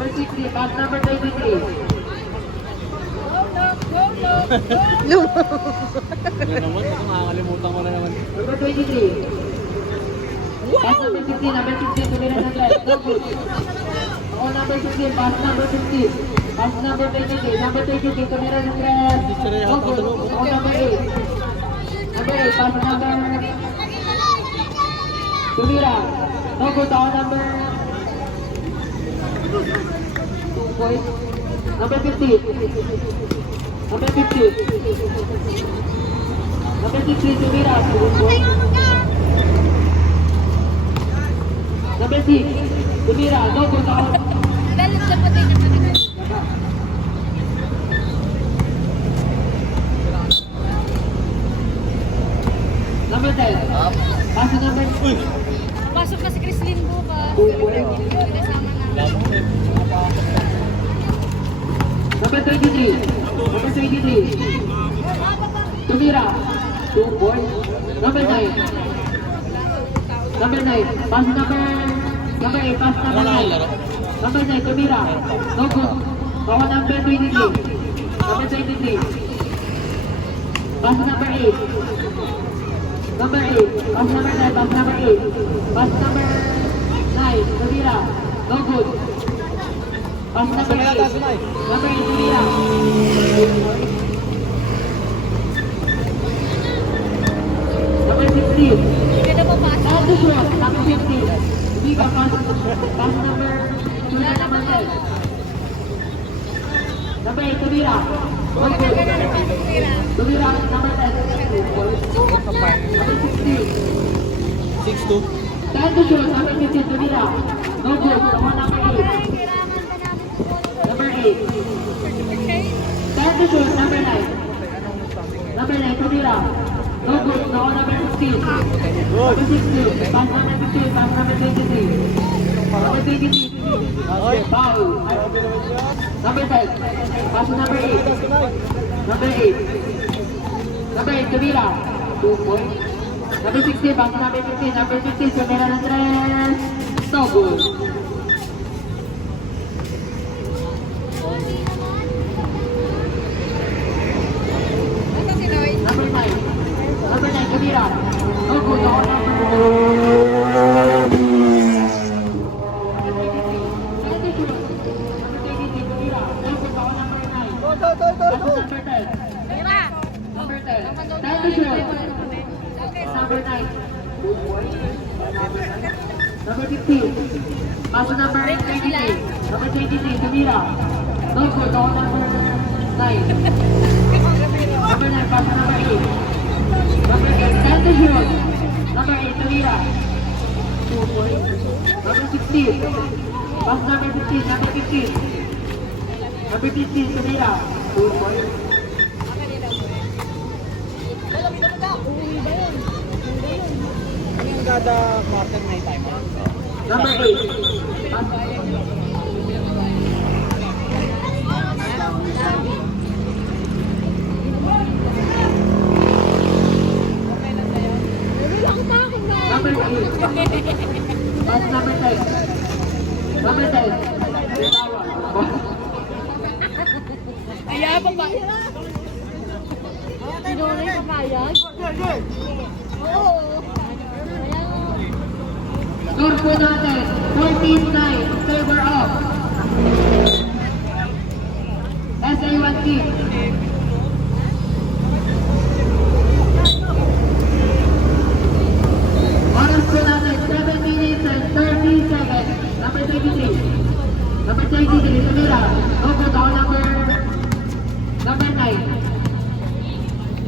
Number 60, pass number 23. No. Ano naman, ito nakakalimutan ko na naman. Number 23. Pass number 16, number 16, tumira ng left. No good. Ako number 16, pass number 15. Pass number 23, number 23, tumira ng left. No good. Ako number 8. Number 8, pass number... Tumira. No good. Ako number... 2 points. Number 15. Number 15. Number 16, tumira. 2 points. Number 6, tumira, no good out. Number 10, paso number... Pasok na si Chrislyn bukas. 2 points. Kasama na. Number 23, number 23, tumira, 2 points. Number 9, number 9, pass number 8, pass number 9. Number 9, tumira, no good. Bawa number 23, number 23. Pass number 8. Number 8, pass number 9, pass number 8. Pass number 9, tumira, no good. Pass number 8, number 8, tumira. Number 16. Hindi na papasok. Number 12, number 15. Hindi ka pass number 2 na naman yan. Number 8, tumira. Okay. Tumira, number 10. Number 16. 6-2. Time to shoot, number 15, tumira. No good, naman number 8. Number 8. Time to shoot, number 9. Number 9, tumira. No good, naman number 15. Number 16, pass number 15, pass number 23. Number 23, foul. Number 10, pass number 8. Number 8. Number 8, tumira. 2 points. Number 16, pass number 15. Number 15, tumira ng 3. No good. Ito si Noy. Number 9. Number 9, tumira. No good, ako number... Tira. Number 10. Time to shoot. Number 9. Number 15. Paso number 23. Number 23, tumira. No good, ako number 9. Number 9, paso number 8. Number 8, time to shoot. Number 8, tumira. 2 points. Number 16. Paso number 15, number 15. Number 15, tumira. 2 points. Yung kada quarter may time. Number 8. Number 8. Pass number 10. Number 10. Kaya pa ba? Sinunay pa kaya? Oo. Score po natin. 14-9. Favor of SA1 team. Oras po natin. 7 minutes and 30 seconds. Number 23. Number 23. Tumira. Opo ako number 9.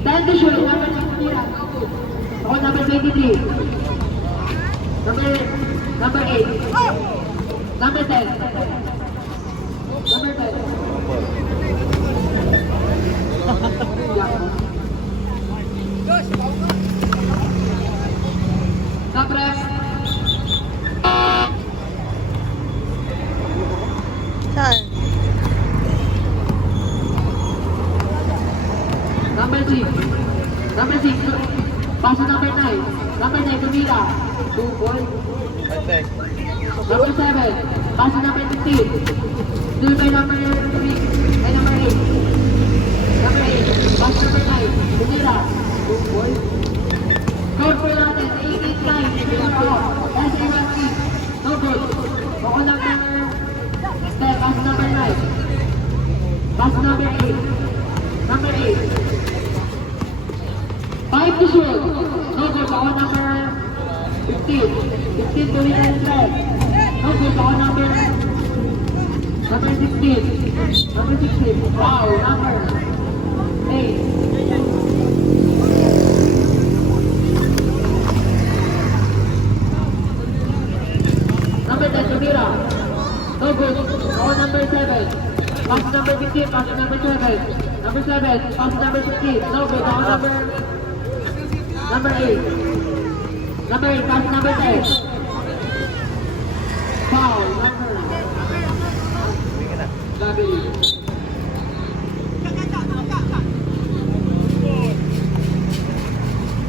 Time to shoot. Number 6. Tumira. Ako number 23. Number 8. Number 10. Number 10. Stop ref. Saan? Number 6. Number 6. Paso number 9. Number 9, tumira. 2 points. Perfect. Number 7. Pass number 15. Still by number 3. And number 8. Number 8. Pass number 9. Tumira. Good boy. Score po natin. 8-9. SA1T. No good. Bako number 10. Pass number 9. Pass number 8. Number 8. 5 to shoot. No good. Bako number 15. 15 to win and drive. No good. Bako number 16. Number 16. Wow. Number 8. Number 10, Tumira. No good. Ball number 7. Pass number 15, pass number 7. Number 7, pass number 15. No good. Ball number 8. Number 8, pass number 10. Foul. Number Gabi.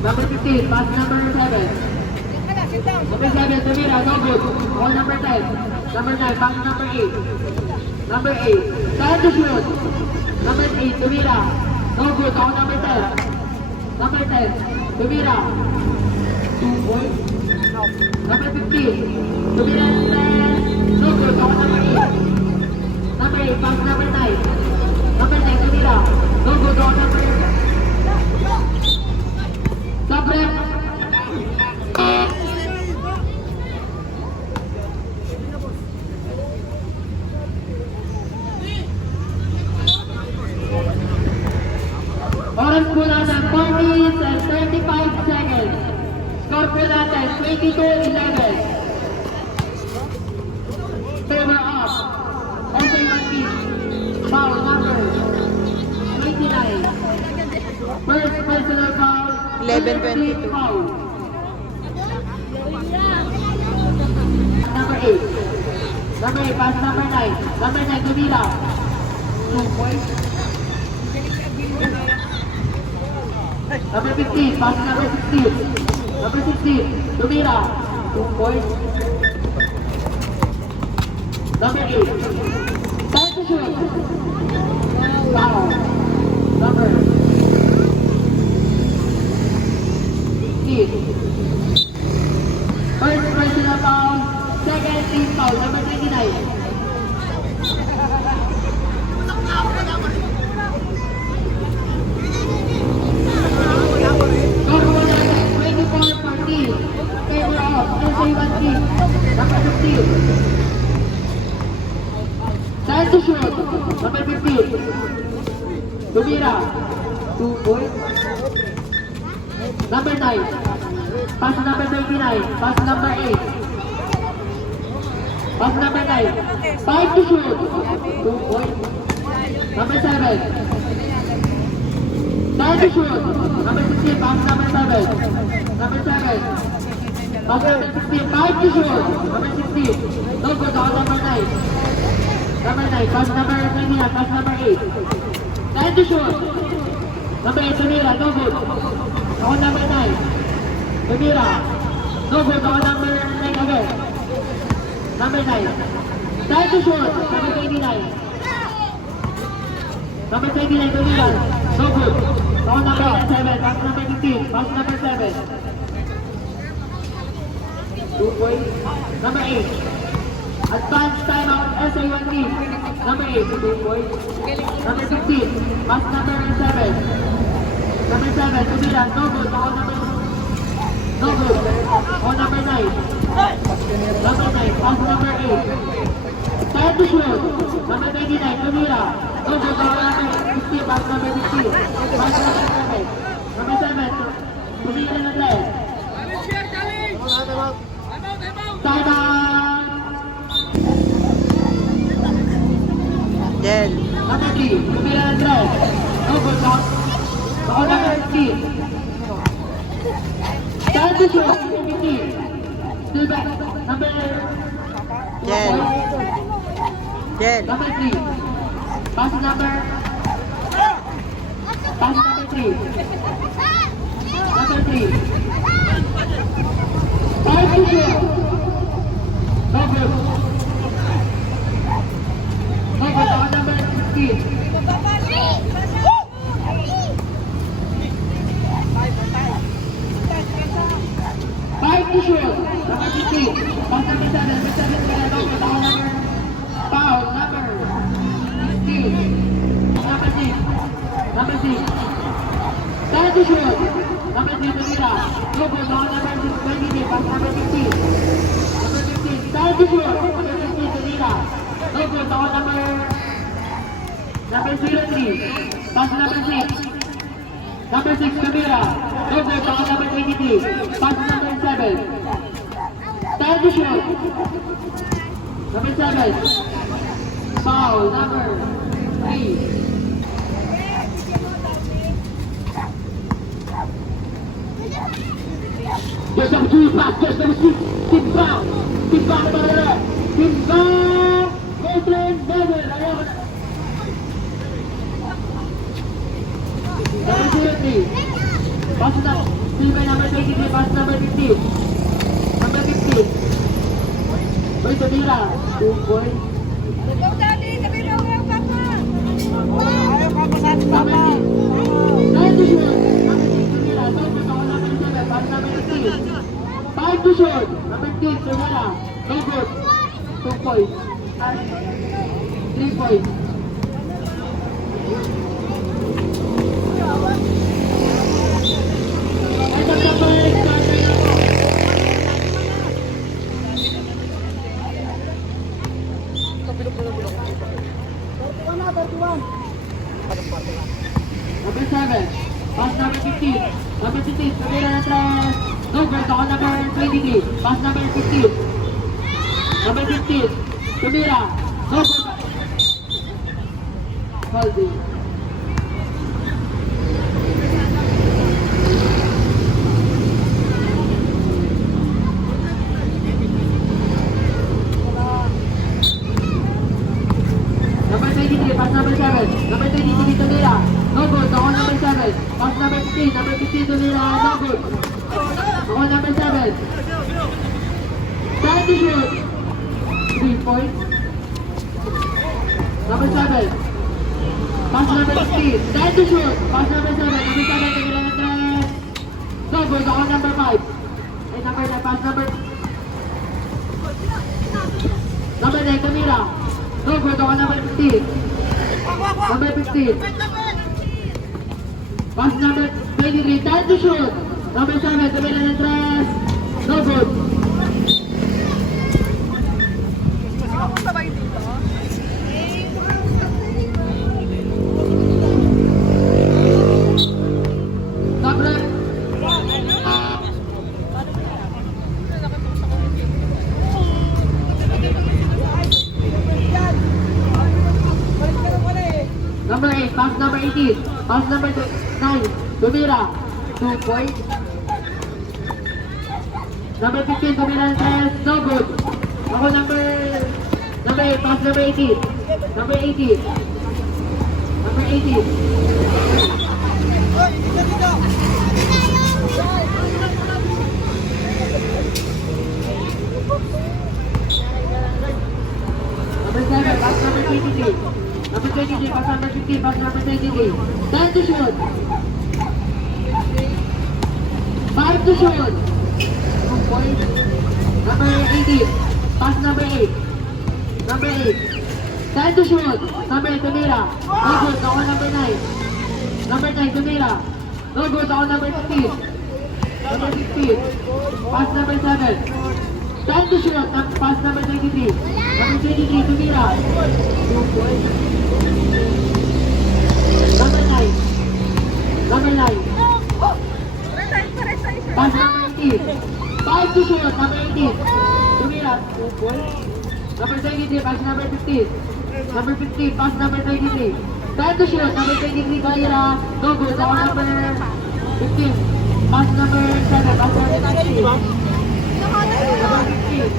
Number 15, pass number 7. Number 7, Tumira, no good. Ball number 10. Number 9, pass number 8. Number 8, time to shoot. Number 8, Tumira, no good. Ball number 10. Number 10, Tumira. 2 points. Number 15, Tumira, no good. Ball number 8. Number 8, pass number 9. Number 9, Tumira, no good. Ball number 8. Subrep. Oras po natin 40 and 35 seconds. Score po natin 22-11. Favor up. SA1T. Foul number 29. First personal foul. 11-22. Foul. Number 8. Number 8, pass number 9. Number 9, Tumira. 2 points. Number 15, pass number 16. Number 16, Tumira. 2 points. Number 8. Time to shoot. Foul. Number 16. First personal foul. Second team foul. Number 29. Time to shoot. Number 15. Tumira. 2 points. Number 9. Pass number 29. Pass number 8. Pass number 9. 5 to shoot. 2 points. Number 7. Time to shoot. Number 16. Pass number 7. Number 7. Pass number 16. 5 to shoot. Number 16. No good. On number 9. Number 9, pass number 29, pass number 8. Time to shoot. Number 8, Tumira, no good. Ako number 9. Tumira, no good. Ako number 9 again. Number 9. Time to shoot. Number 29. Number 29, Tumira, no good. Ako number 7, pass number 15, pass number 7. 2 points. Number 8. Advanced timeout SA1T. Number 8, 2 points. Number 16, pass number 7. Number 7, Tumira, no good. Ako number 9. Ako number 9. Number 9, pass number 8. Time to shoot. Number 29, Tumira, no good. Ako number 15, pass number 15. Pass number 7. Number 7, Tumira na 10. Timeout. Jel. Number 3, Tumira na 12. No good, boss. Ako number 15. Time to shoot. Number 15. Still back. Number... Jel. Jel. Number 3. Pass number... Pass number 3. Number 3. Time to shoot. No good. Time to shoot. Number 3, Tumira. No good. Ball number 23. Pass number 15. Number 15. Time to shoot. Number 15, Tumira. No good. Ball number 03. Pass number 6. Number 6, Tumira. No good. Ball number 23. Pass number 7. Time to shoot. Number 7. Foul. Number 3. There's some two pass, there's some two. Timbang na malala. Timbang! Golden medal. Ayaw ka na. Number 03. Pass na. Silver number 23. Pass number 15. Number 15. Boy, Tumira. 2 points. Go, Daddy! Sabi mo yung papa! Ayaw ka pa sa atin, Papa. Time to shoot. Number 6, Tumira. Don't put on number 7. Pass number 15. Time to shoot. Number 6, Tumira. No good. 2 points. 3 points. Ito na po, starter na po. Number 7, pass number 15. Number 15, Tumira na tres. No good. Ako number 23. Pass number 15. Number 15, Tumira. No good. Holding. Number 23, pass number 7. Number 23, Tumira. No good. Ako number 7. Pass number 15. Number 15, Tumira. No good. Ako number 7. Time to shoot. 3 points. Number 7. Pass number 16. Time to shoot. Pass number 7. Number 7, Tumira na tres. No good. Ako number 5. Ay, number 9. Pass number... Number 9, Tumira. No good. Ako number 15. Number 15. Pass number 23. Time to shoot. Number 7. Tumira na tres. No good. Number... Number 8, pass number 18, pass number 9, Tumira, 2 points. Number 15, Tumira na tres, no good. Ako number 8, pass number 18, number 18, number 18. Number 7, pass number 23. Number 23, pass number 15, pass number 23. Time to shoot. 5 to shoot. 2 points. Number 18, pass number 8. Number 8. Time to shoot. Number 8, Tumira. No good. Ako number 9. Number 9, Tumira. No good. Ako number 15. Number 16. Pass number 7. Time to shoot. Pass number 23. Number 23, Tumira. 2 points. Number 9. Number 9. Pass number 18. 5 to shoot. Number 18. Tumira. 2 points. Number 23, pass number 15. Number 15, pass number 23. Time to shoot. Number 23, Kaira. No good. Ako number 15. Pass number 7. Pass number 16. Number 15.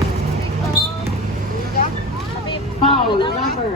Foul. Number